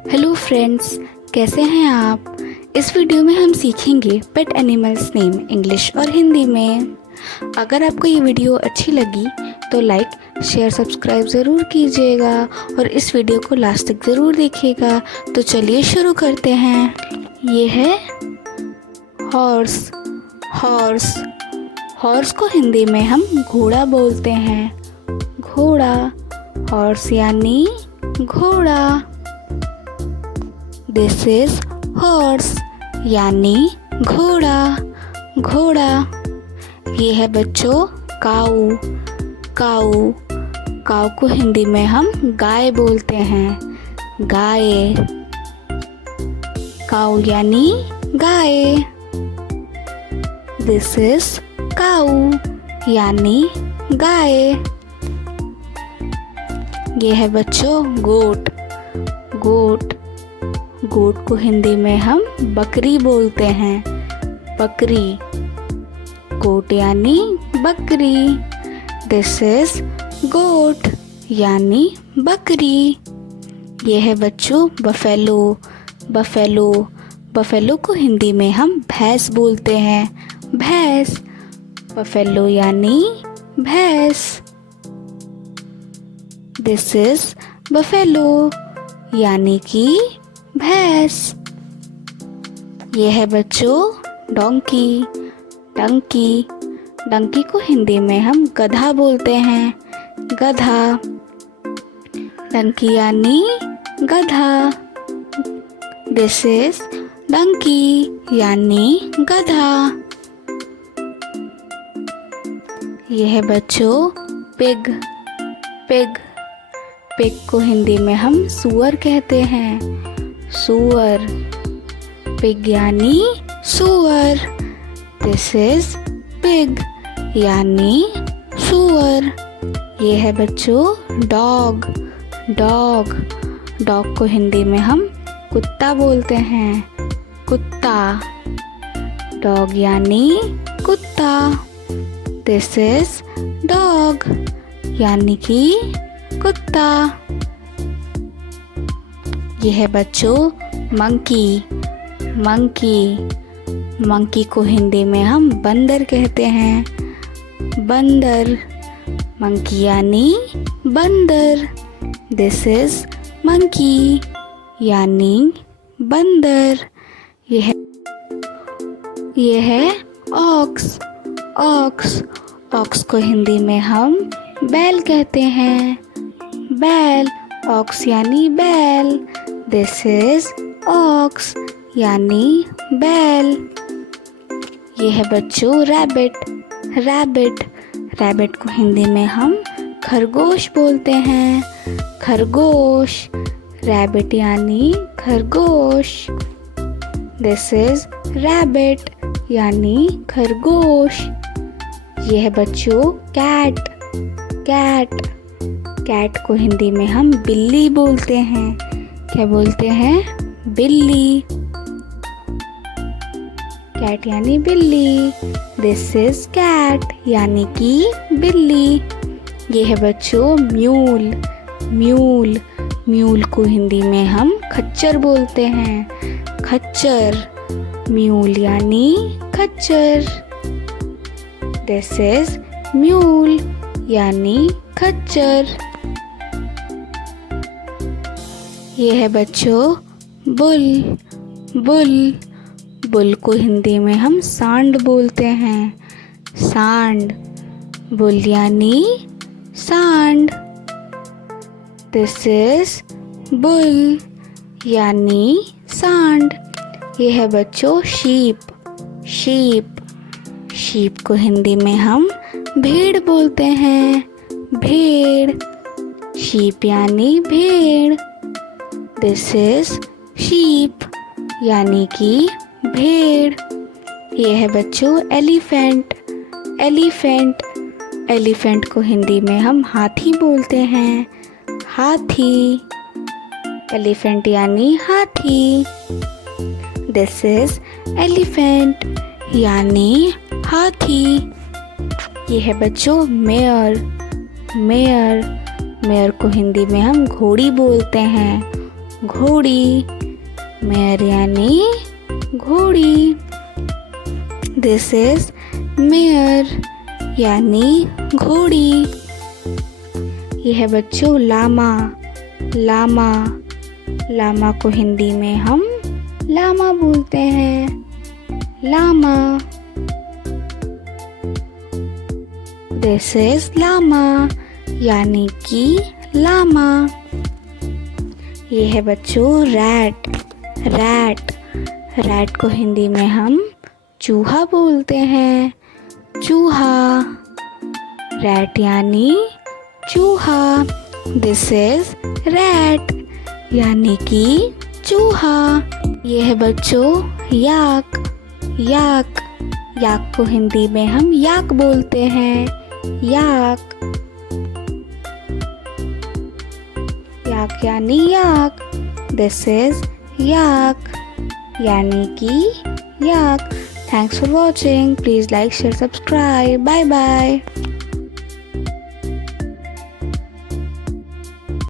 Hello friends, कैसे हैं आप। इस वीडियो में हम सीखेंगे पेट एनिमल्स नेम इंग्लिश और हिंदी में। अगर आपको ये वीडियो अच्छी लगी तो लाइक शेयर सब्सक्राइब ज़रूर कीजिएगा और इस वीडियो को लास्ट तक ज़रूर देखिएगा। तो चलिए शुरू करते हैं। ये है हॉर्स। हॉर्स हॉर्स को हिंदी में हम घोड़ा बोलते हैं। घोड़ा, हॉर्स यानी घोड़ा। दिस इज हॉर्स यानी घोड़ा। घोड़ा। ये है बच्चों काऊ। काऊ काऊ को हिंदी में हम गाय बोलते हैं। गाय, काऊ यानी गाय। दिस इज काऊ यानी गाय। ये है बच्चों गोट। गोट गोट को हिंदी में हम बकरी बोलते हैं। बकरी, गोट यानी बकरी। दिस इज गोट यानी बकरी। ये है बच्चों बफेलो। बफेलो बफेलो को हिंदी में हम भैंस बोलते हैं। भैंस, बफेलो यानी भैंस। दिस इज बफेलो यानी कि भैंस। ये है बच्चों डोंकी। डंकी डंकी को हिंदी में हम गधा बोलते हैं। गधा, डंकी यानी गधा। दिस इज डंकी यानी गधा। ये है बच्चों पिग। पिग पिग को हिंदी में हम सूअर कहते हैं। सूअर, पिग यानी सूअर। दिस इज पिग यानी सूअर। ये है बच्चों डॉग। डॉग डॉग को हिंदी में हम कुत्ता बोलते हैं। कुत्ता, डॉग यानी कुत्ता। दिस इज डॉग यानी कि कुत्ता। यह है बच्चों मंकी। मंकी मंकी को हिंदी में हम बंदर कहते हैं। बंदर, मंकी यानी बंदर। दिस इज मंकी यानी बंदर। यह है ऑक्स। ऑक्स ऑक्स को हिंदी में हम बैल कहते हैं। बैल, ऑक्स यानी बैल। दिस इज ऑक्स यानी बैल। ये है बच्चों रैबिट। रैबिट रैबिट को हिंदी में हम खरगोश बोलते हैं। खरगोश, रैबिट यानी खरगोश। दिस इज रैबिट यानी खरगोश। ये है बच्चों कैट। कैट कैट को हिंदी में हम बिल्ली बोलते हैं। क्या बोलते हैं? बिल्ली। कैट यानी बिल्ली। दिस इज कैट यानी कि बिल्ली। ये है बच्चों म्यूल। म्यूल म्यूल को हिंदी में हम खच्चर बोलते हैं। खच्चर, म्यूल यानी खच्चर। दिस इज म्यूल यानी खच्चर। ये है बच्चों बुल। बुल बुल को हिंदी में हम सांड बोलते हैं। सांड, बुल यानी सांड। दिस इज बुल यानी सांड। ये है बच्चों शीप। शीप शीप को हिंदी में हम भेड़ बोलते हैं। भेड़, शीप यानी भेड़। दिस इज शीप यानी कि भेड़। यह है बच्चों एलिफेंट। एलिफेंट एलिफेंट को हिंदी में हम हाथी बोलते हैं। हाथी, एलिफेंट यानी हाथी। दिस इज एलिफेंट यानी हाथी। यह है बच्चों मेयर। मेयर मेयर को हिंदी में हम घोड़ी बोलते हैं। घोड़ी, मेयर यानी घोड़ी। दिस इज मेयर यानी घोड़ी। यह है बच्चों लामा, लामा। लामा को हिंदी में हम लामा बोलते हैं, लामा। दिस इज लामा यानी कि लामा। यह है बच्चों रैट, रैट। रैट को हिंदी में हम चूहा बोलते हैं, चूहा। रैट यानी चूहा। दिस इज रैट यानी कि चूहा। यह है बच्चों याक, याक। याक को हिंदी में हम याक बोलते हैं, याक। याक यानी याक। दिस इज याक यानी कि yak. Thanks for watching. Please like, share, subscribe. Bye bye.